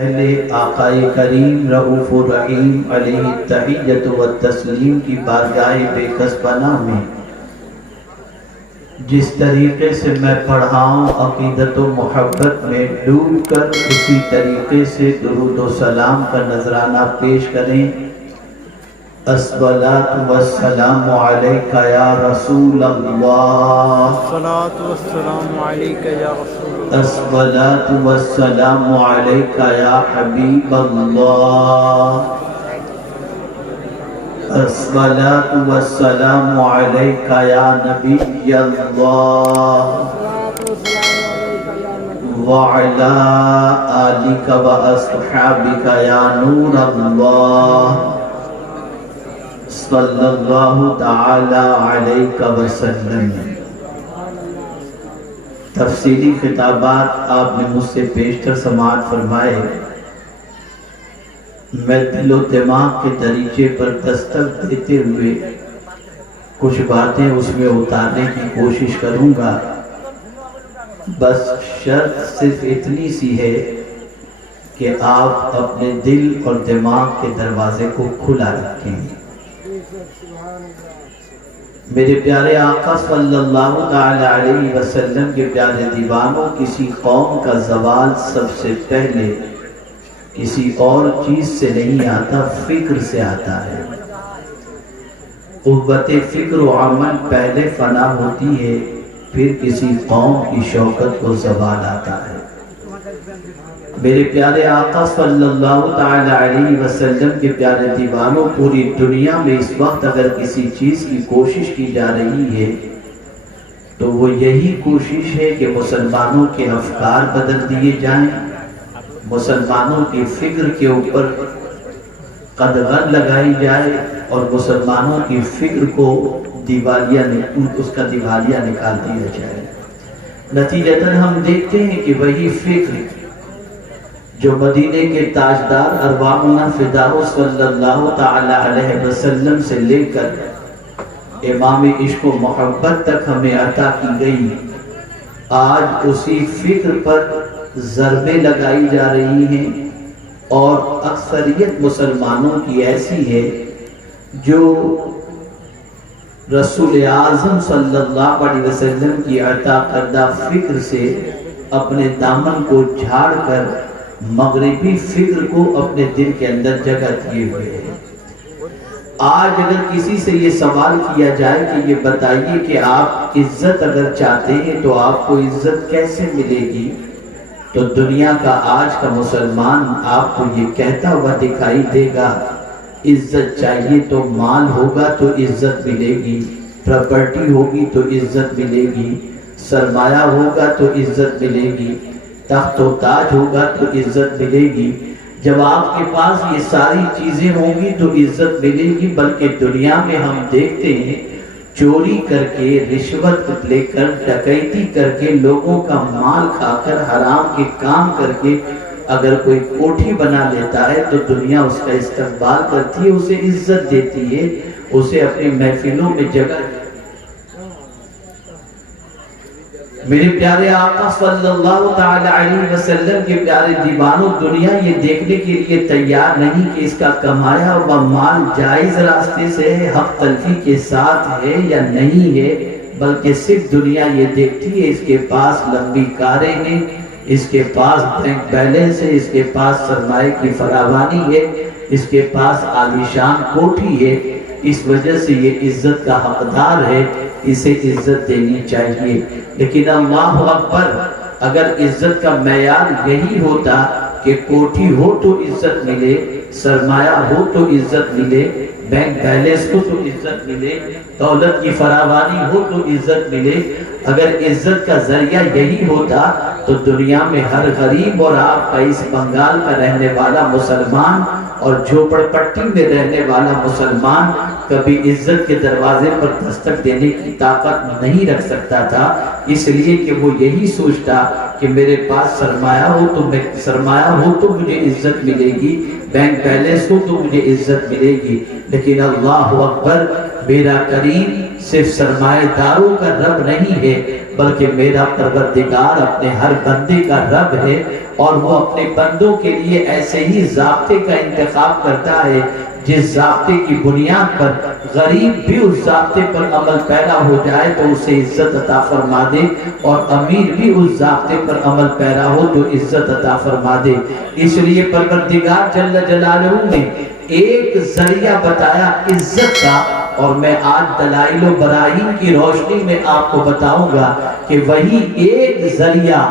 پہلے آقائے کریم رؤوف الرحیم علیہ التحیۃ والتسلیم کی بارگاہ بے کس پناہ میں جس طریقے سے میں پڑھا ہوں عقیدت و محبت میں ڈوب کر اسی طریقے سے درود و سلام کا نذرانہ پیش کریں۔ الصلاۃ والسلام علیک یا رسول اللہ، الصلاۃ والسلام علیک یا رسول اللہ، الصلاۃ والسلام علیک یا حبیب اللہ، الصلاۃ والسلام علیک یا نبی اللہ، وعلی آلک واصحابک یا نور اللہ، صلی اللہ تعالی علیہ وسلم۔ تفصیلی خطابات آپ نے مجھ سے پیشتر سماعت فرمائے، میں دل و دماغ کے دریچے پر دستک دیتے ہوئے کچھ باتیں اس میں اتارنے کی کوشش کروں گا۔ بس شرط صرف اتنی سی ہے کہ آپ اپنے دل اور دماغ کے دروازے کو کھلا رکھیں۔ میرے پیارے آقا صلی اللہ تعالی علیہ وسلم کے پیارے دیوانوں، کسی قوم کا زوال سب سے پہلے کسی اور چیز سے نہیں آتا، فکر سے آتا ہے۔ قوت فکر و عمل پہلے فنا ہوتی ہے، پھر کسی قوم کی شوکت کو زوال آتا ہے۔ میرے پیارے آقا صلی اللہ تعالی علیہ وسلم کے پیارے دیوانوں، پوری دنیا میں اس وقت اگر کسی چیز کی کوشش کی جا رہی ہے تو وہ یہی کوشش ہے کہ مسلمانوں کے افکار بدل دیے جائیں، مسلمانوں کی فکر کے اوپر قدغن لگائی جائے اور مسلمانوں کی فکر کو اس کا دیوالیہ نکال دیا جائے۔ نتیجتاً ہم دیکھتے ہیں کہ وہی فکر جو مدینے کے تاجدار ارواحنا فداء صلی اللہ تعالی علیہ وسلم سے لے کر امام عشق و محبت تک ہمیں عطا کی گئی، آج اسی فکر پر ضربیں لگائی جا رہی ہیں، اور اکثریت مسلمانوں کی ایسی ہے جو رسول اعظم صلی اللہ علیہ وسلم کی عطا کردہ فکر سے اپنے دامن کو جھاڑ کر مغربی فکر کو اپنے دل کے اندر جگہ دیے ہوئے ہیں۔ آج اگر کسی سے یہ سوال کیا جائے کہ یہ بتائیے کہ آپ عزت اگر چاہتے ہیں تو آپ کو عزت کیسے ملے گی، تو دنیا کا آج کا مسلمان آپ کو یہ کہتا ہوا دکھائی دے گا، عزت چاہیے تو مال ہوگا تو عزت ملے گی، پراپرٹی ہوگی تو عزت ملے گی، سرمایہ ہوگا تو عزت ملے گی، تخت و تاج ہوگا تو عزت ملے گی۔ جب آپ کے پاس یہ ساری چیزیں ہوں گی تو عزت ملے گی، بلکہ دنیا میں ہم دیکھتے ہیں چوری کر کے، رشوت لے کر، ڈکیتی کر کے، لوگوں کا مال کھا کر، حرام کے کام کر کے اگر کوئی کوٹھی بنا لیتا ہے تو دنیا اس کا استقبال کرتی ہے، اسے عزت دیتی ہے، اسے اپنی محفلوں میں جگہ۔ میرے پیارے آقا صلی اللہ تعالی علیہ وسلم کے پیارے دیوانوں، دنیا یہ دیکھنے کے لیے تیار نہیں کہ اس کا کمایا ہوا مال جائز راستے سے ہے، حق تلفی کے ساتھ ہے یا نہیں ہے، بلکہ صرف دنیا یہ دیکھتی ہے اس کے پاس لمبی کاریں ہیں، اس کے پاس بینک بیلنس ہے، اس کے پاس سرمایہ کی فراوانی ہے، اس کے پاس عالیشان کوٹھی ہے، اس وجہ سے یہ عزت کا حقدار ہے، اسے عزت دینی چاہیے۔ لیکن اللہ اکبر، اگر عزت کا معیار یہی ہوتا کہ کوٹھی ہو تو عزت ملے، سرمایہ ہو تو عزت ملے، بینک بیلنس ہو تو عزت ملے، دولت کی فراوانی ہو تو عزت ملے، اگر عزت کا ذریعہ یہی ہوتا تو دنیا میں ہر غریب اور آپ کا اس بنگال کا رہنے والا مسلمان اور جھوپڑ پٹی میں رہنے والا مسلمان کبھی عزت کے دروازے پر دستک دینے کی طاقت نہیں رکھ سکتا تھا، اس لیے کہ وہ یہی سوچتا کہ میرے پاس سرمایہ ہو تو مجھے عزت ملے گی، بینک بیلنس ہو تو مجھے عزت ملے گی۔ لیکن اللہ اکبر، میرا کریم صرف سرمایہ داروں کا رب نہیں ہے بلکہ میرا پروردگار اپنے ہر بندے کا رب ہے، اور وہ اپنے بندوں کے لیے ایسے ہی ضابطے کا انتخاب کرتا ہے جس ضابطے کی بنیاد پر غریب بھی اس ضابطے پر عمل پیرا ہو جائے تو اسے عزت عطا فرما دے، اور امیر بھی اس ضابطے پر عمل پیرا ہو تو عزت عطا فرما دے۔ اس لیے پروردگار جل جلالہ نے ایک ذریعہ بتایا عزت کا، اور میں آج دلائل و براہین کی روشنی میں آپ کو بتاؤں گا کہ وہی ایک ذریعہ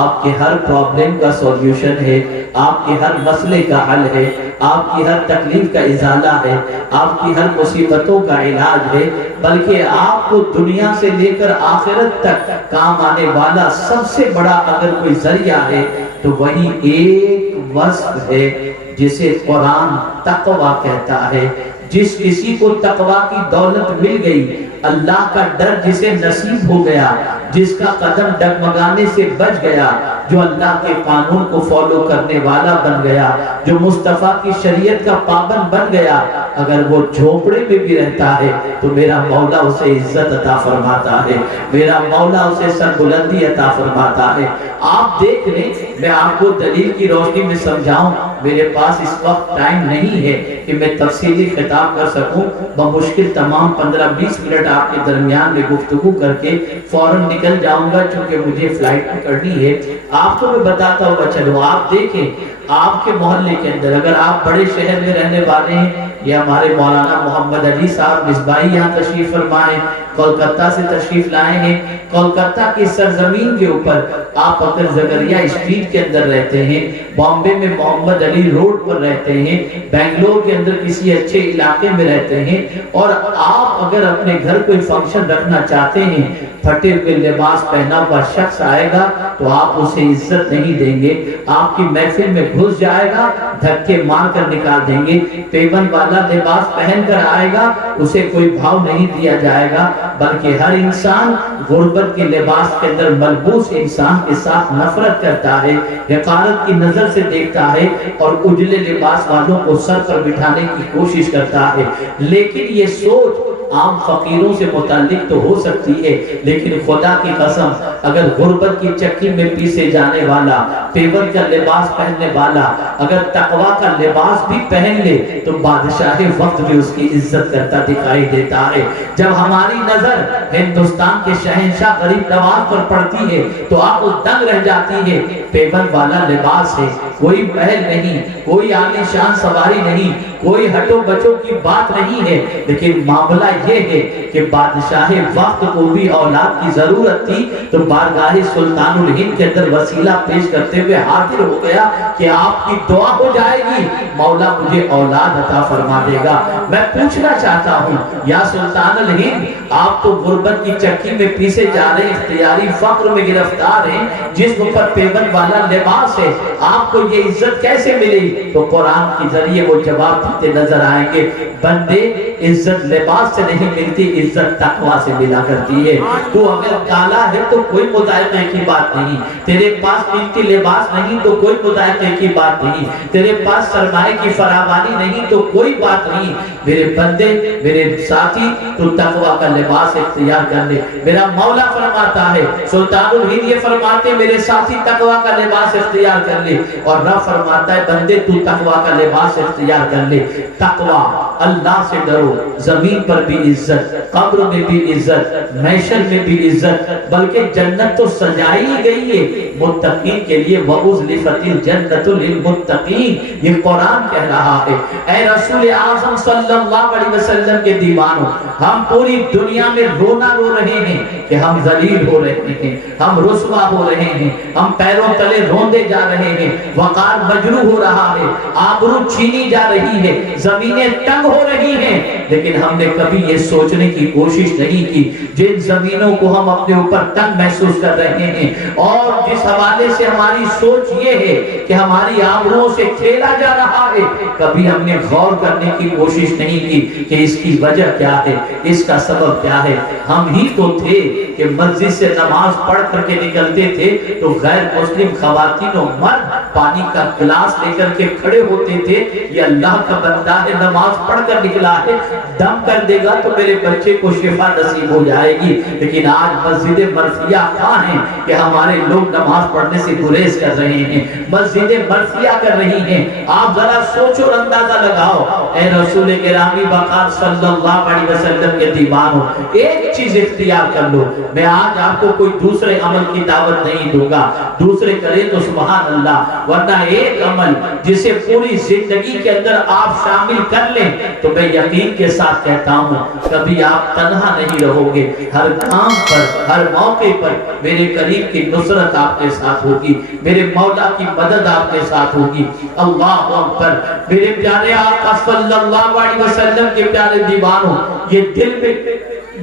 آپ کے ہر پرابلم کا سولیوشن ہے، آپ کے ہر مسئلے کا حل ہے، آپ کی ہر تکلیف کا ازالہ ہے، آپ کی ہر مصیبتوں کا علاج ہے، بلکہ آپ کو دنیا سے لے کر آخرت تک کام آنے والا سب سے بڑا اگر کوئی ذریعہ ہے تو وہی ایک وصف ہے جسے قرآن تقوی کہتا ہے۔ جس کسی کو تقوی کی دولت مل گئی، اللہ کا ڈر جسے نصیب ہو گیا، جس کا قدم ڈگمگانے سے بچ گیا، جو اللہ کے قانون کو فالو کرنے والا بن گیا، جو مصطفیٰ کی شریعت کا پابند بن گیا، اگر وہ جھوپڑے میں بھی رہتا ہے تو میرا مولا اسے عزت عطا فرماتا ہے، میرا مولا اسے سربلندی عطا فرماتا ہے۔ آپ دیکھ لیں، میں آپ کو دلیل کی روشنی میں سمجھاؤں، میرے پاس اس وقت ٹائم نہیں ہے کہ میں تفصیلی خطاب کر سکوں، بمشکل تمام 15-20 منٹ آپ کے درمیان میں گفتگو کر کے فوراً نکل جاؤں گا چونکہ مجھے فلائٹ پکڑنی ہے۔ آپ کو میں بتاتا ہوں، چلو آپ دیکھیں آپ کے محلے کے اندر، اگر آپ بڑے شہر میں رہنے والے ہیں، یہ ہمارے مولانا محمد علی صاحب مصباحی یہاں تشریف فرمائے، کولکتہ سے تشریف لائے ہیں، کولکتہ کی سرزمین کے اوپر آپ اگر زکریا اسٹریٹ کے اندر رہتے ہیں، بامبے میں محمد علی روڈ پر رہتے ہیں، بنگلور کے اندر کسی اچھے علاقے میں رہتے ہیں، اور آپ اگر اپنے گھر کوئی فنکشن رکھنا چاہتے ہیں، پھٹے ہوئے لباس پہنا ہوا شخص آئے گا تو آپ اسے عزت نہیں دیں گے، آپ کی محفل میں گھس جائے گا، دھکے مار کر نکال دیں گے، پیون والا لباس پہن کر آئے گا، اسے کوئی بھاؤ نہیں دیا جائے گا، بلکہ ہر انسان غربت کے لباس کے اندر ملبوس انسان کے ساتھ نفرت کرتا ہے، حقارت کی نظر سے دیکھتا ہے، اور اجلے لباس والوں کو سر پر بٹھانے کی کوشش کرتا ہے۔ لیکن یہ سوچ عام فقیروں سے متعلق تو ہو سکتی ہے، لیکن خدا کی قسم اگر غربت کی چکی میں پیسے جانے والا، پیون کا لباس پہننے والا اگر تقوی کا لباس بھی پہن لے تو بادشاہ وقت بھی اس کی عزت کرتا دکھائی دیتا ہے۔ جب ہماری نظر ہندوستان کے شہنشاہ غریب نواز پر پڑتی ہے تو آپ دنگ رہ جاتی ہے، پیون والا لباس ہے، کوئی محل نہیں، کوئی عالی شان سواری نہیں، کوئی ہٹو بچوں کی بات نہیں ہے، لیکن معاملہ یہ ہے کہ بادشاہ وقت کو بھی اولاد کی ضرورت تھی تو بارگاہ سلطان الہند کے اندر وسیلہ پیش کرتے ہوئے حاضر ہو گیا کہ آپ کی دعا ہو جائے گی، مولا مجھے اولاد عطا فرما دے گا۔ میں پوچھنا چاہتا ہوں یا سلطان الہند، آپ تو غربت کی چکی میں پیسے جا رہے ہیں، اختیاری فقر میں گرفتار ہیں، جسم پر پیون والا لباس ہے، آپ کو یہ عزت کیسے ملی؟ تو قرآن کے ذریعے وہ جواب دیتے نظر آئیں گے، بندے عزت لباس سے نہیں ملتی، عزت تقوی سے ملا کرتی ہے۔ تو اگر کالا ہے تو کوئی مذائقے کی بات نہیں، تیرے پاس قیمتی لباس نہیں تو کوئی مذائقے کی بات نہیں، تیرے پاس سرمایہ کی فراوانی نہیں تو کوئی بات نہیں، میرے بندے میرے ساتھی تو تقوی کا لباس اختیار کر لے۔ میرا مولا فرماتا ہے، سلطان الہند یہ فرماتے میرے ساتھی تقوی کا لباس اختیار کر لے، اور رب فرماتا ہے بندے تو تقوی کا لباس اختیار کر لے۔ تقوی، اللہ سے ڈرو، زمین پر بھی عزت، قبر میں بھی عزت، محشر میں بھی عزت، بلکہ جنت تو سجائی گئی ہے متقین کے لیے، وَأُزْلِفَتِ الْجَنَّةُ لِلْمُتَّقِينَ، یہ قرآن کہہ رہا ہے۔ اے رسول اعظم صلی اللہ علیہ وسلم کے دیوانوں، ہم پوری دنیا میں رونا رو رہے ہیں کہ ہم ذلیل ہو رہے ہیں، ہم رسوا ہو رہے ہیں، ہم پیروں تلے روندے جا رہے ہیں، وقار مجروح ہو رہا ہے، آبرو چھینی جا رہی ہے، زمینیں تنگ ہو رہی ہیں، لیکن ہم نے کبھی یہ سوچنے کی کوشش نہیں کی جن زمینوں کو ہم اپنے اوپر تنگ محسوس کر رہے ہیں اور جس حوالے سے ہماری سوچ یہ ہے کہ ہماری آبروؤں سے کھیلا جا رہا ہے، کبھی ہم نے غور کرنے کی کوشش نہیں کی کہ اس کی وجہ کیا ہے، اس کا سبب کیا ہے۔ ہم ہی تو تھے کہ مسجد سے نماز پڑھ کر کے نکلتے تھے تو غیر مسلم خواتین و مرد پانی کا گلاس لے کر کے کھڑے ہوتے تھے، یہ اللہ کا بندہ ہے، نماز پڑھ کر نکلا ہے، دم کر دے گا تو میرے بچے کو شفا نصیب ہو جائے گی، لیکن آج مسجد مرثیہ کہاں ہیں کہ ہمارے لوگ نماز پڑھنے سے گریز کر رہے ہیں، مسجد مرثیہ کر رہی ہیں۔ آپ ذرا سوچو اور اندازہ لگاؤ، اے رسول گرامی وقار صلی اللہ علیہ وسلم کے دیوانوں، ایک چیز اختیار کر لو، میں آج آپ کو کوئی دوسرے عمل کی دعوت نہیں دوں گا، دوسرے کرے تو سبحان اللہ، ورنہ ایک عمل جسے پوری زندگی کے اندر آپ شامل کر لیں تو میں یقین کے ساتھ کہتا ہوں کبھی آپ تنہا نہیں رہو گے، ہر کام پر ہر موقع پر میرے قریب کی نصرت آپ کے ساتھ ہوگی، میرے مولا کی مدد آپ کے ساتھ ہوگی۔ اللہ اکبر، میرے پیارے آقا صلی اللہ علیہ وسلم کے پیارے دیوانوں، یہ دل میں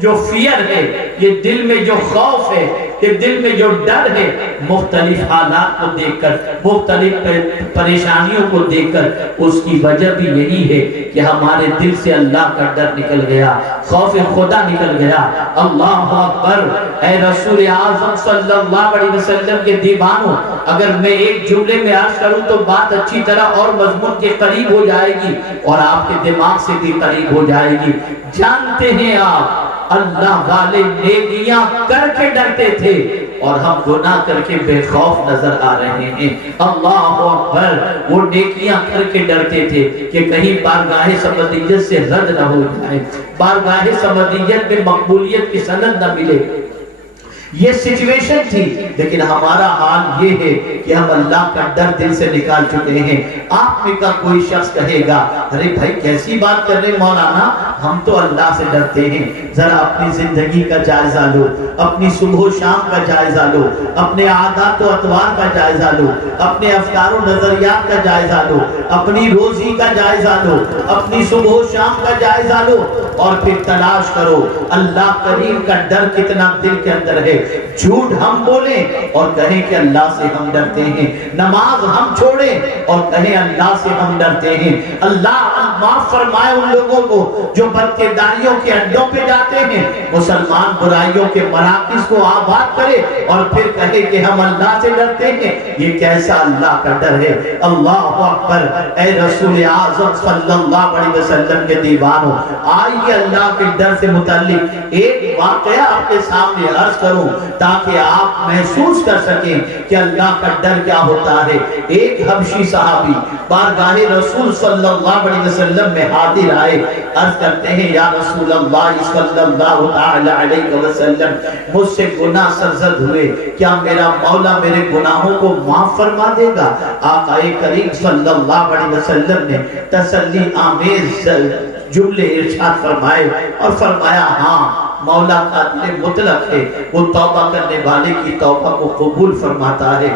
جو فیئر ہے، یہ دل میں جو خوف ہے، یہ دل میں جو ڈر ہے، مختلف حالات کو دیکھ کر، مختلف پریشانیوں کو دیکھ کر، اس کی وجہ بھی یہی ہے کہ ہمارے دل سے اللہ کا ڈر نکل گیا، خوف خدا نکل گیا۔ اللہ اکبر، اے رسول اعظم صلی اللہ علیہ وسلم کے دیوانوں، اگر میں ایک جملے میں عرض کروں تو بات اچھی طرح اور مضمون کے قریب ہو جائے گی اور آپ کے دماغ سے بھی قریب ہو جائے گی۔ جانتے ہیں آپ اللہ والے نیکیاں کر کے ڈرتے تھے اور ہم گناہ کر کے بے خوف نظر آ رہے ہیں۔ اللہ اکبر، وہ نیکیاں کر کے ڈرتے تھے کہ کہیں بارگاہ سمدیت سے رد نہ ہو جائے، بارگاہ سمدیت میں مقبولیت کی سند نہ ملے، یہ سچویشن تھی۔ لیکن ہمارا حال یہ ہے کہ ہم اللہ کا ڈر دل سے نکال چکے ہیں۔ آپ میں کا کوئی شخص کہے گا ارے بھائی کیسی بات کر رہے مولانا، ہم تو اللہ سے ڈرتے ہیں۔ ذرا اپنی زندگی کا جائزہ لو، اپنی صبح و شام کا جائزہ لو، اپنے عادات و اطوار کا جائزہ لو، اپنے افکار و نظریات کا جائزہ لو، اپنی روزی کا جائزہ لو، اپنی صبح و شام کا جائزہ لو اور پھر تلاش کرو اللہ کریم کا ڈر کتنا دل کے اندر ہے۔ جھوٹ ہم بولیں اور کہیں کہ اللہ سے ہم ڈرتے ہیں، نماز ہم چھوڑیں اور کہیں اللہ سے ہم ڈرتے ہیں۔ اللہ معاف فرمائے ان لوگوں کو جو بدکرداریوں کے اڈوں پہ جاتے ہیں، مسلمان برائیوں کے مراکز کو آباد کرے اور پھر کہے کہ ہم اللہ سے ڈرتے ہیں، یہ کیسا اللہ کا ڈر ہے۔ اللہ اکبر، اے رسول اعظم صلی اللہ علیہ وسلم کے دیوانوں، آئیے اللہ کے ڈر سے متعلق ایک واقعہ آپ کے سامنے عرض کروں تاکہ آپ محسوس کر سکیں کہ اللہ کا ڈر کیا ہوتا ہے۔ ایک حبشی صحابی بارگاہ رسول صلی اللہ علیہ وسلم میں حاضر آئے، عرض کرتے ہیں یا رسول اللہ صلی اللہ تعالی علیہ وسلم، مجھ سے گناہ سرزد ہوئے، کیا میرا مولا میرے گناہوں کو معاف فرما دے گا؟ آقا کریم صلی اللہ علیہ وسلم نے تسلی آمیز جملے ارشاد فرمائے اور فرمایا ہاں مولا قادر مطلق ہے، وہ توبہ کرنے والے کی توبہ کو قبول فرماتا ہے۔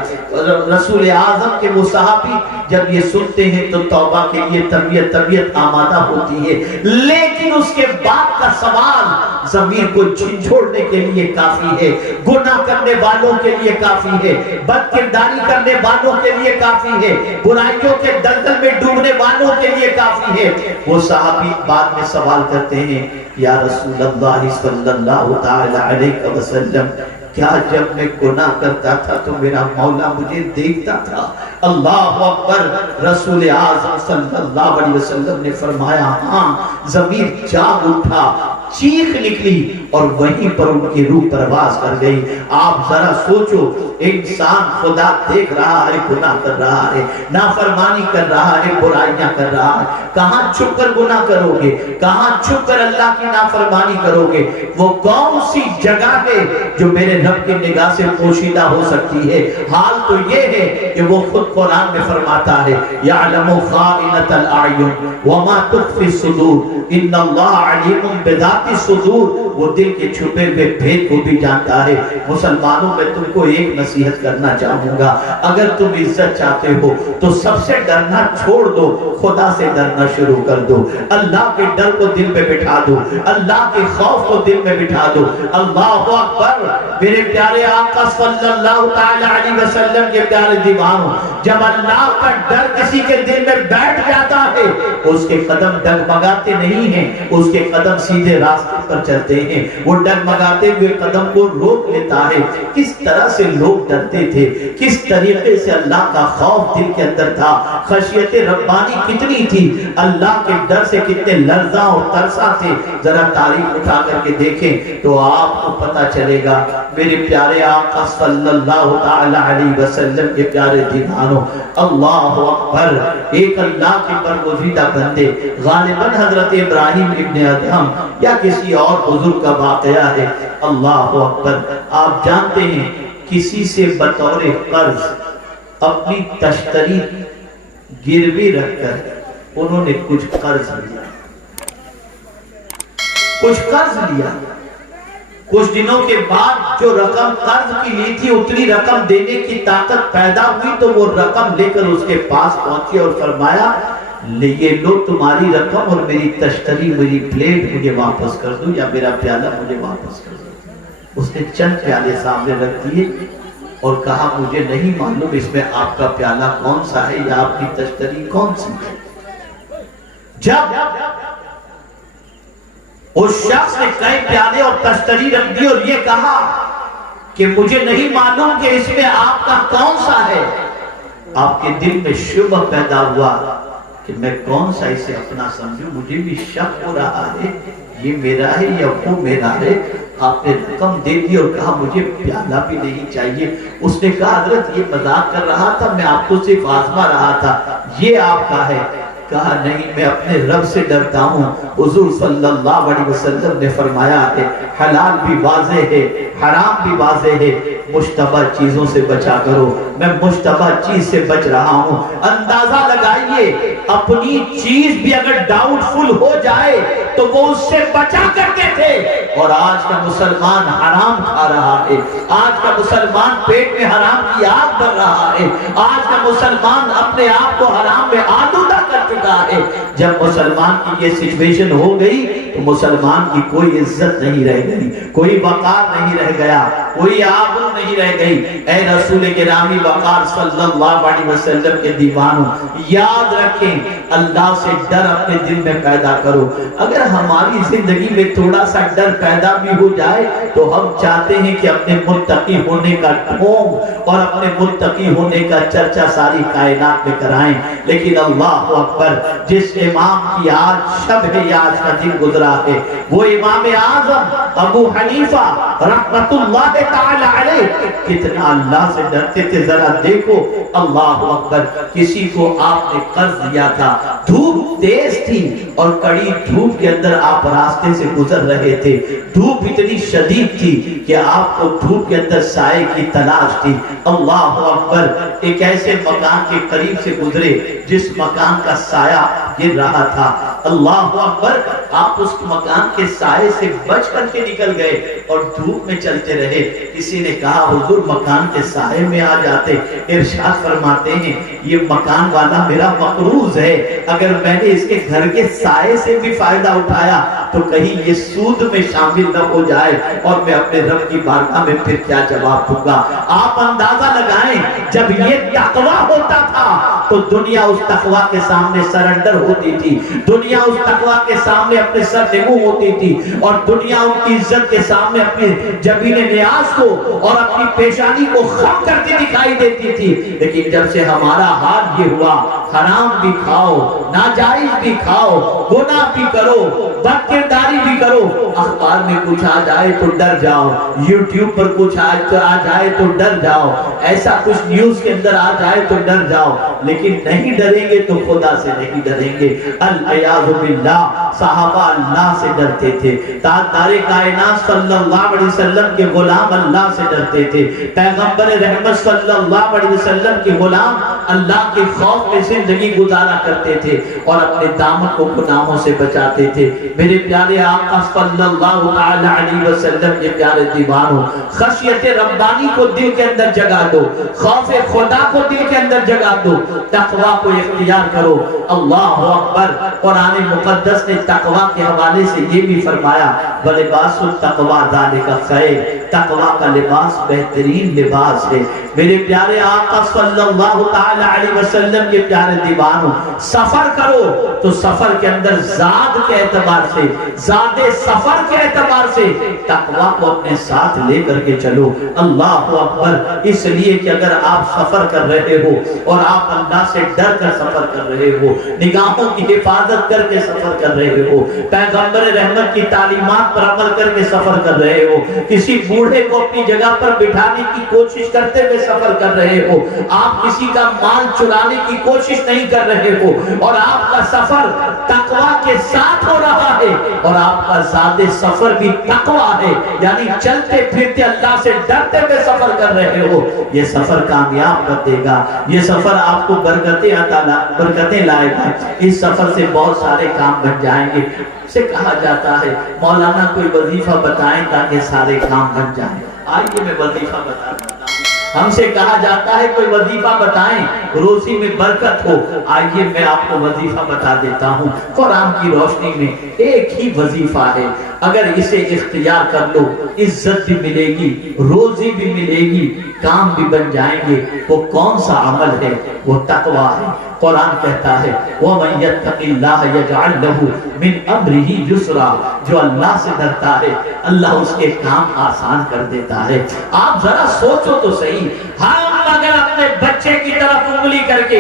رسول اعظم کے وہ صحابی جب یہ سنتے ہیں تو توبہ کے لیے طبیعت آمادہ ہوتی ہے، لیکن اس کے بعد کا سوال ضمیر کو جھنجھوڑنے کے لیے کافی ہے، گناہ کرنے والوں کے لیے کافی ہے، بدکرداری کرنے والوں کے لیے کافی ہے، برائیوں کے دلدل میں ڈوبنے والوں کے لیے کافی ہے۔ وہ صحابی بعد میں سوال کرتے ہیں یا رسول اللہ صلی اللہ تعالی علیہ وسلم، کیا جب میں گناہ کرتا تھا تو میرا مولا مجھے دیکھتا تھا؟ اللہ اکبر، رسول اعظم صلی اللہ علیہ وسلم نے فرمایا ہاں، ضمیر جاگ اٹھا، چیخ نکلی اور وہیں پر ان کی روح پرواز کر گئی۔ آپ ذرا سوچو، انسان خدا دیکھ رہا ہے، گناہ کر رہا ہے، نافرمانی کر رہا ہے، برائیاں کر رہا ہے، کہاں چھپ کر گناہ کرو گے؟ کہاں چھپ کر اللہ کی نافرمانی کرو گے؟ وہ کون سی جگہ ہے جو میرے رب کی نگاہ سے پوشیدہ ہو سکتی ہے؟ حال تو یہ ہے کہ وہ خود قرآن میں فرماتا ہے یعلم خائنۃ الاعین وما تخفی الصدور ان اللہ علیم بذات الصدور، وہ دل کے چھپے ہوئے بھید کو بھی جانتا ہے۔ مسلمانوں میں تم کو ایک نصیحت کرنا چاہوں گا، اگر تم عزت چاہتے ہو تو سب سے ڈرنا چھوڑ دو، خدا سے ڈرنا شروع کر دو، اللہ کے ڈر کو دل میں بٹھا دو، اللہ کے خوف کو دل میں بٹھا دو۔ اللہ اکبر، میرے پیارے آقا صلی اللہ تعالی علیہ وسلم کے پیارے دیوانوں، جب اللہ کا ڈر کسی کے دل میں بیٹھ جاتا ہے ہے اس کے قدم ڈگمگاتے نہیں ہیں، اس کے قدم سیدھے راستے پر چلتے ہیں، وہ ڈگمگاتے ہوئے قدم کو روک لیتا ہے۔ کس طرح سے لوگ ڈرتے تھے، کس طریقے سے اللہ کا خوف دل کے اندر تھا، خشیت ربانی کتنی تھی، اللہ کے ڈر سے کتنے لرزاں اور ترساں تھے۔ ذرا تاریخ اٹھا کر کے دیکھیں تو آپ کو پتہ چلے گا۔ میرے پیارے آقا صلی اللہ تعالی علیہ وسلم کے پیارے دیوانوں، اللہ اکبر، ایک اللہ کے برگزیدہ بندے، غالباً حضرت ابراہیم ابن ادہم یا کسی اور بزرگ کا واقعہ ہے۔ اللہ اکبر، آپ جانتے ہیں کسی سے بطور قرض اپنی تشتری گروی رکھ کر انہوں نے کچھ قرض لیا، کچھ دنوں کے بعد جو رقم قرض کی لی تھی اتنی رقم دینے کی طاقت پیدا ہوئی تو وہ رقم لے کر اس کے پاس پہنچی اور فرمایا یہ لو تمہاری رقم اور میری تشتری، میری پلیٹ مجھے واپس کر دو یا میرا پیالہ مجھے واپس کر دو۔ اس نے چند پیالے سامنے رکھ دیے اور کہا مجھے نہیں معلوم اس میں آپ کا پیالہ کون سا ہے یا آپ کی تشتری کون سی ہے۔ جب اس شخص نے کئی پیالے اور تشتری رکھ دی اور یہ کہا کہ مجھے نہیں معلوم کہ اس میں آپ کا کون سا ہے، آپ کے دل میں شبہ پیدا ہوا کہ میں کون سا اسے اپنا سمجھوں، مجھے بھی شک ہو رہا ہے یہ میرا ہے یا وہ میرا ہے۔ آپ نے رقم دے دی اور کہا مجھے پیالہ بھی نہیں چاہیے۔ اس نے کہا حضرت یہ مذاق کر رہا تھا، میں آپ کو صرف آزما رہا تھا، یہ آپ کا ہے۔ کہا نہیں، میں اپنے رب سے ڈرتا ہوں۔ حضور صلی اللہ علیہ وسلم نے فرمایا ہے حلال بھی واضح ہے، حرام بھی واضح ہے، مشتبہ چیزوں سے بچا کرو۔ میں مشتبہ چیز سے بچ رہا ہوں۔ اندازہ لگائیے اپنی چیز بھی اگر ڈاؤٹ فل ہو جائے تو وہ اس سے بچا کرتے تھے، اور آج کا مسلمان حرام کھا رہا ہے، آج کا مسلمان پیٹ میں حرام کی آگ بھر رہا ہے، آج کا مسلمان اپنے آپ کو حرام میں آلودہ کر چکا ہے۔ جب مسلمان کی یہ سچویشن ہو گئی تو مسلمان کی کوئی عزت نہیں رہ گئی، کوئی وقار نہیں رہ گیا، کوئی آبرو نہیں رہ گئی۔ اے رسول گرامی وقار صلی اللہ علیہ وسلم کے دیوانوں، یاد رکھیں اللہ سے ڈر اپنے دل میں پیدا کرو۔ اگر ہماری زندگی میں تھوڑا سا ڈر پیدا بھی ہو جائے تو ہم چاہتے ہیں کہ اپنے متقی ہونے کا ڈھونگ اور اپنے متقی ہونے کا چرچا ساری کائنات میں کرائیں، لیکن اللہ اکبر، جس امام کی آج شب ہے یا آج کا دن گزرا ہے وہ امام اعظم ابو حنیفہ رحمت اللہ تعالی علیہ کتنا اللہ سے ڈرتے تھے۔ ذرا دیکھو اللہ اکبر، کسی کو آپ نے قرض دیا تھا، دھوپ تیز تھی اور کڑی دھوپ کے اندر آپ راستے سے گزر رہے تھے، دھوپ اتنی شدید تھی کہ آپ کو دھوپ کے اندر سائے کی تلاش تھی۔ اللہ اکبر، ایک ایسے مکان کے قریب سے گزرے جس مکان کا سایہ گر رہا تھا۔ اللہ اکبر، آپ اس مکان کے سائے سے بچ کر کے نکل گئے اور دھوپ میں چلتے رہے۔ کسی نے کہا حضور مکان کے سائے میں آ جاتے۔ ارشاد فرماتے ہیں یہ مکان والا میرا مقروض ہے، اگر میں نے اس کے گھر کے سائے سے بھی فائدہ اٹھایا تو کہیں یہ سود میں شامل نہ ہو جائے اور میں اپنے رب کی بارگاہ میں پھر کیا جواب دوں گا۔ آپ اندازہ لگائیں جب یہ تقویٰ ہوتا تھا تو دنیا اس تقویٰ کے سامنے سرنڈر ہوتی تھی، دنیا اس تقویٰ کے سامنے اپنے سر نمو ہوتی تھی، اور دنیا ان کی عزت کے سامنے اپنے جبین نیاز کو اور اپنی پیشانی کو خم کرتی دکھائی دیتی تھی۔ لیکن جب سے ہمارا حال یہ ہوا حرام بھی کھاؤ، ناجائز بھی کھاؤ، گناہ بھی کرو، بد کرداری بھی کرو، اخبار میں کچھ آ جائے تو ڈر جاؤ، یوٹیوب پر کچھ آ جائے تو ڈر جاؤ، ایسا کچھ نیوز کے اندر آ جائے تو ڈر جاؤ، لیکن نہیں ڈریں گے تو خدا سے نہیں ڈریں گے۔ العیاذ باللہ، صحابہ اللہ سے ڈرتے تھے، تاجدار کائنات صلی اللہ علیہ وسلم کے غلام اللہ سے ڈرتے تھے، پیغمبر رحمت صلی اللہ علیہ وسلم کے غلام اللہ کے خوف میں زندگی گزارا کرتے تھے اور اپنے دامن کو گناہوں سے بچاتے تھے۔ میرے پیارے آقا صلی اللہ علیہ وسلم کے پیارے دیوانوں، خشیت ربانی کو دل کے اندر جگا دو، خوف خدا کو دل کے اندر جگا دو، تقوی کو اختیار کرو۔ اللہ اکبر۔ قرآن مقدس نے تقوی کے حوالے سے یہ بھی فرمایا وَلِبَاسُ التَّقْوَى ذَلِكَ خَيْرٌ، تقوی کا لباس بہترین لباس ہے۔ میرے پیارے آقا صلی اللہ علیہ وسلم کے پیارے دیوانوں، سفر کرو تو سفر کے اندر زاد کے اعتبار سے، زاد سفر کے اعتبار سے تقوی کو اپنے ساتھ لے کر کے چلو۔ اللہ اکبر۔ اس لیے کہ اگر آپ سفر کر رہے ہو اور آپ اللہ سے ڈر کر سفر کر رہے ہو، نگاہوں کی حفاظت کر کے سفر کر رہے ہو، پیغمبر رحمت کی تعلیمات پر عمل کر کے سفر کر رہے ہو، کسی بوڑھے کو اپنی جگہ پر بٹھانے کی کوشش کرتے ہوئے سفر کر رہے ہو، آپ کسی کا مال چرانے کی کوشش نہیں کر رہے ہو، اور آپ کا سفر تقوی کے ساتھ ہو رہا ہے، اور آپ کا ذات سفر بھی تقوی ہے، یعنی چلتے پھرتے اللہ سے ڈرتے ہوئے سفر کر رہے ہو، یہ سفر کامیاب کر دے گا، یہ سفر آپ کو برکتیں لائے گا۔ اس سفر سے بہت سارے کام بن جائیں گے۔ سے کہا جاتا ہے مولانا کوئی وظیفہ بتائیں تاکہ سارے کام بن جائیں۔ آئیے میں وظیفہ بتاتا ہوں۔ ہم سے کہا جاتا ہے کوئی وظیفہ بتائیں روزی میں برکت ہو۔ آئیے میں آپ کو وظیفہ بتا دیتا ہوں۔ قرآن کی روشنی میں ایک ہی وظیفہ ہے، اگر اسے اختیار کر لو عزت بھی ملے گی، روزی بھی ملے گی، کام بھی بن جائیں گے۔ وہ کون سا عمل ہے؟ وہ تقوی ہے۔ قرآن کہتا ہے وَمَن يَتَّقِ اللَّهَ يَجْعَلْ لَهُ مِنْ أَمْرِهِ يُسْرًا، جو اللہ سے ڈرتا ہے اللہ اس کے کام آسان کر دیتا ہے۔ آپ ذرا سوچو تو صحیح، ہم اگر اپنے بچے کی طرف انگلی کر کے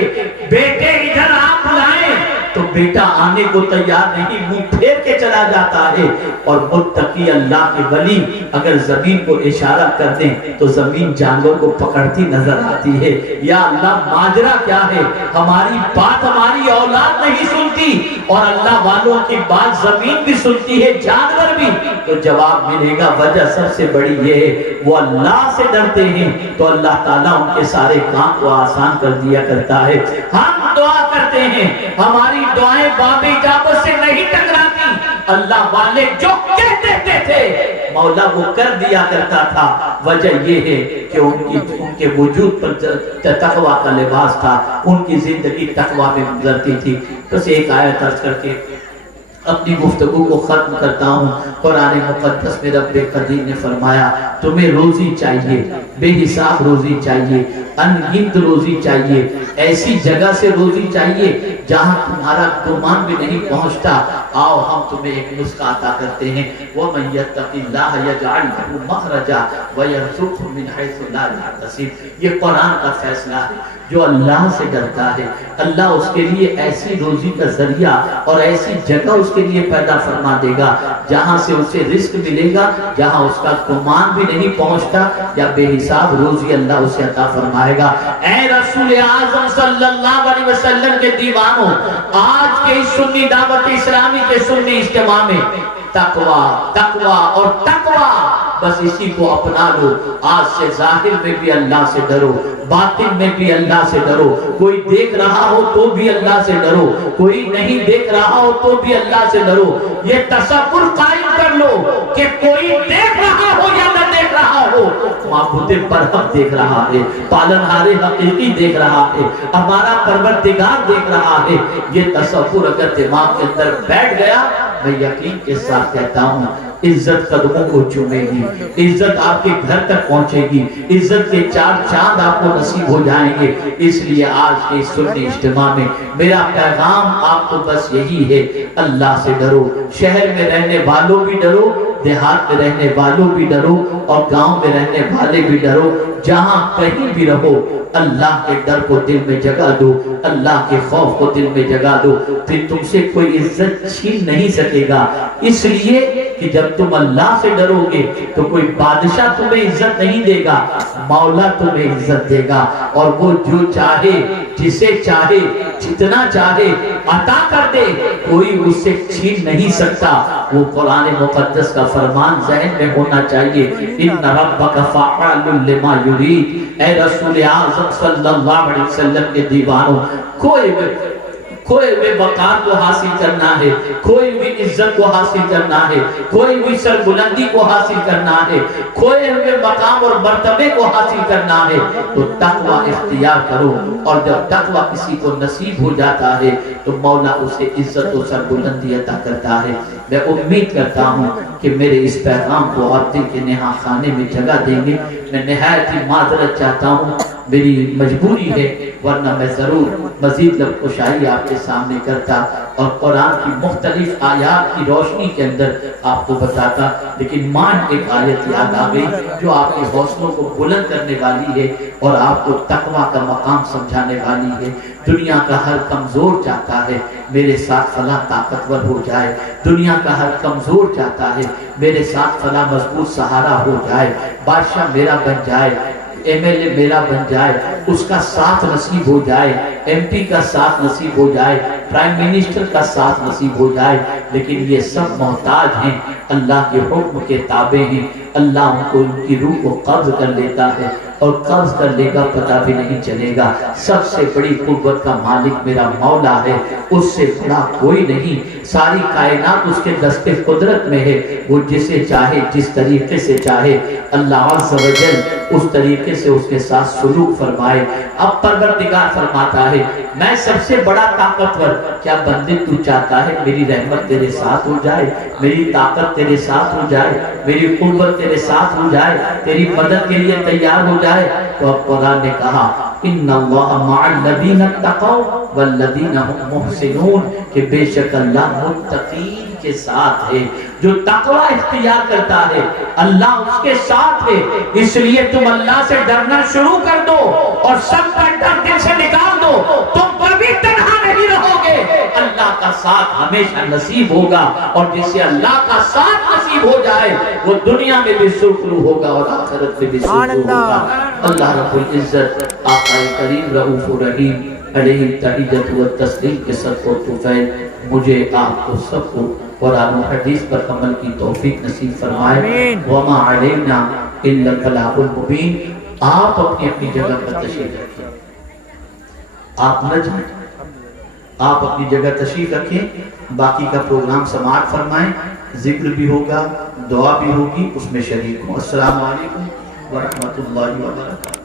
بیٹے ادھر آپ لائیں تو بیٹا آنے کو تیار نہیں، منہ پھیر کے چلا جاتا ہے، اور متقی اللہ کے ولی اگر زمین کو اشارہ کر دیں تو زمین جانور کو پکڑتی نظر آتی ہے۔ یا اللہ ماجرا کیا ہے؟ ہماری بات ہماری اولاد نہیں سنتی اور اللہ والوں کی بات زمین بھی سنتی ہے، جانور بھی۔ تو جواب ملے گا وجہ سب سے بڑی یہ ہے وہ اللہ سے ڈرتے ہیں تو اللہ تعالیٰ ان کے سارے کام کو آسان کر دیا کرتا ہے۔ ہم دعا کرتے ہیں، ہماری دعائیں باب اجابت سے نہیں ٹکراتی، اللہ والے جو کہتے تھے مولا وہ کر دیا کرتا تھا۔ وجہ یہ ہے کہ ان کے وجود پر تقوی کا لباس تھا، ان کی زندگی تقوی میں گزرتی تھی۔ بس ایک آیت عرض کر کے اپنی گفتگو کو ختم کرتا ہوں۔ قرآن مقدس میں رب قدیر نے فرمایا تمہیں روزی چاہیے، بے حساب روزی چاہیے، انگنت روزی چاہیے، ایسی جگہ سے روزی چاہیے جہاں تمہارا گمان بھی نہیں پہنچتا۔ آؤ ہم تمہیں ایک نسخہ عطا کرتے ہیں وَمَن يَتَّقِ اللَّهَ يَجْعَلْ لَهُ مَخْرَجًا وَيَرْزُقْهُ مِنْ حَيْثُ لَا يَحْتَسِبُ۔ یہ قرآن کا فیصلہ ہے۔ جو اللہ سے ڈرتا ہے اللہ اس کے لیے ایسی روزی کا ذریعہ اور ایسی جگہ اس کے لیے پیدا فرما دے گا جہاں سے اسے رزق ملے گا، جہاں اس کا گمان بھی نہیں پہنچتا، یا بے حساب روزی اللہ اسے عطا فرمائے گا۔ اے رسول اعظم صلی اللہ علیہ وسلم کے دیوانوں، آج کے اس سنی دعوت اسلامی کے سنی اجتماع میں تقوی تقوی اور تقوی، بس اسی کو اپنا لو۔ آج سے ظاہر میں بھی اللہ سے ڈرو، باطن میں بھی اللہ سے ڈرو۔ کوئی دیکھ رہا ہو تو بھی اللہ سے ڈرو، کوئی نہیں دیکھ رہا ہو تو بھی اللہ سے ڈرو۔ یہ تصور قائم کر لو کہ کوئی دیکھ رہا ہو یا نہ دیکھ رہا ہو، معبود برحق دیکھ رہا ہے، پالنہار حقیقی دیکھ رہا ہے، ہمارا پروردگار دیکھ رہا ہے۔ یہ تصور اگر دماغ کے اندر بیٹھ گیا، میں یقین کے ساتھ کہتا ہوں عزت قدموں کو چومے گی، عزت آپ کے گھر تک پہنچے گی، عزت کے چار چاند آپ کو نصیب ہو جائیں گے۔ اس لیے آج کے سنی اجتماع میں میرا پیغام آپ کو بس یہی ہے، اللہ سے ڈرو۔ شہر میں رہنے والوں بھی ڈرو، دیہات میں رہنے والوں بھی ڈرو، اور گاؤں میں رہنے والے بھی ڈرو۔ جہاں کہیں بھی رہو اللہ کے ڈر کو دل میں جگہ دو، اللہ کے خوف کو دل میں جگہ دو، پھر تم سے کوئی عزت چھین نہیں سکے گا۔ اس لیے کہ جب تم اللہ سے ڈرو گے تو کوئی بادشاہ تمہیں عزت نہیں دے گا، مولا تمہیں عزت دے گا، اور وہ جو چاہے جسے چاہے جتنا چاہے عطا کر دے، کوئی اس سے چھین نہیں سکتا۔ وہ قرآن مقدس کا فرمان ذہن میں ہونا چاہیے، ان ربک فعال لما یرید۔ اے رسول اعظم صلی اللہ علیہ وسلم کے دیوانوں، کھوئے ہوئے وقار کو حاصل کرنا ہے، کھوئی ہوئی عزت کو حاصل کرنا ہے، کھوئی ہوئی سربلندی کو حاصل کرنا ہے، کھوئے ہوئے مقام اور مرتبے کو حاصل کرنا ہے، تو تقوی اختیار کرو۔ اور جب تقوی کسی کو نصیب ہو جاتا ہے تو مولا اسے عزت و سربلندی عطا کرتا ہے۔ میں امید کرتا ہوں کہ میرے اس پیغام کو آپ دل کے نہا خانے میں جگہ دیں گے۔ میں نہایت ہی معذرت چاہتا ہوں، میری مجبوری ہے، ورنہ میں ضرور مزید لب کشائی آپ کے سامنے کرتا اور قرآن کی مختلف آیات کی روشنی کے اندر آپ کو بتاتا، لیکن مان ایک آیت یاد آ گئی جو آپ کے حوصلوں کو بلند کرنے والی ہے اور آپ کو تقوی کا مقام سمجھانے والی ہے۔ دنیا کا ہر کمزور چاہتا ہے میرے ساتھ فلاں طاقتور ہو جائے، دنیا کا ہر کمزور چاہتا ہے میرے ساتھ فلاں مضبوط سہارا ہو جائے، بادشاہ میرا بن جائے، ایم ایل اے میرا بن جائے، اس کا ساتھ نصیب ہو جائے، ایم پی کا ساتھ نصیب ہو جائے، پرائم منسٹر کا ساتھ نصیب ہو جائے، لیکن یہ سب محتاج ہیں، اللہ کے حکم کے تابع ہیں۔ اللہ ان کو ان کی روح کو قبض کر لیتا ہے اور قبض کر لے گا پتہ بھی نہیں چلے گا۔ سب سے بڑی قوت کا مالک میرا مولا ہے، اس سے بڑا کوئی نہیں، ساری کائنات اس کے دست قدرت میں ہے، وہ جسے چاہے جس طریقے سے چاہے اللہ عز و جل اس طریقے سے اس کے ساتھ سلوک فرمائے۔ اب پروردگار فرماتا ہے میں سب سے بڑا طاقتور، کیا بندے تو چاہتا ہے میری رحمت تیرے ساتھ ہو جائے، میری طاقت تیرے ساتھ ہو جائے، میری قوت تیرے ساتھ ہو جائے، تیری مدد کے لیے تیار ہو جائے؟ تو اب قرآن نے کہا ان اللہ مع الذین اتقوا والذین هم محسنون، کہ بے شک اللہ متقین کے ساتھ ہے۔ جو تقوی اختیار کرتا ہے اللہ اس کے ساتھ ہے، اس لیے تم اللہ سے ڈرنا شروع کر دو اور سب کا ڈر دل سے نکال دو، تم کبھی تنہا نہیں رہو گے، اللہ کا ساتھ ہمیشہ نصیب ہوگا، اور جسے اللہ کا ساتھ نصیب ہو جائے وہ دنیا میں بھی سرخرو ہوگا اور آخرت میں بھی سرخرو ہوگا۔ اللہ رب العزت آقا کریم رؤوف الرحیم علیہ التحیت و تسلیم کے صدق و طفیل مجھے آپ کو سب کو قرآن و حدیث پر عمل کی توفیق نصیب فرمائے۔ وما علینا الا البلاغ المبین۔ آپ اپنی اپنی جگہ پر تشریف رکھیں، آپ نہ جائیں، آپ اپنی جگہ تشریف رکھیں، باقی کا پروگرام سماعت فرمائیں، ذکر بھی ہوگا، دعا بھی ہوگی، اس میں شریک ہوں۔ السلام علیکم ورحمۃ اللہ وبرکاتہ۔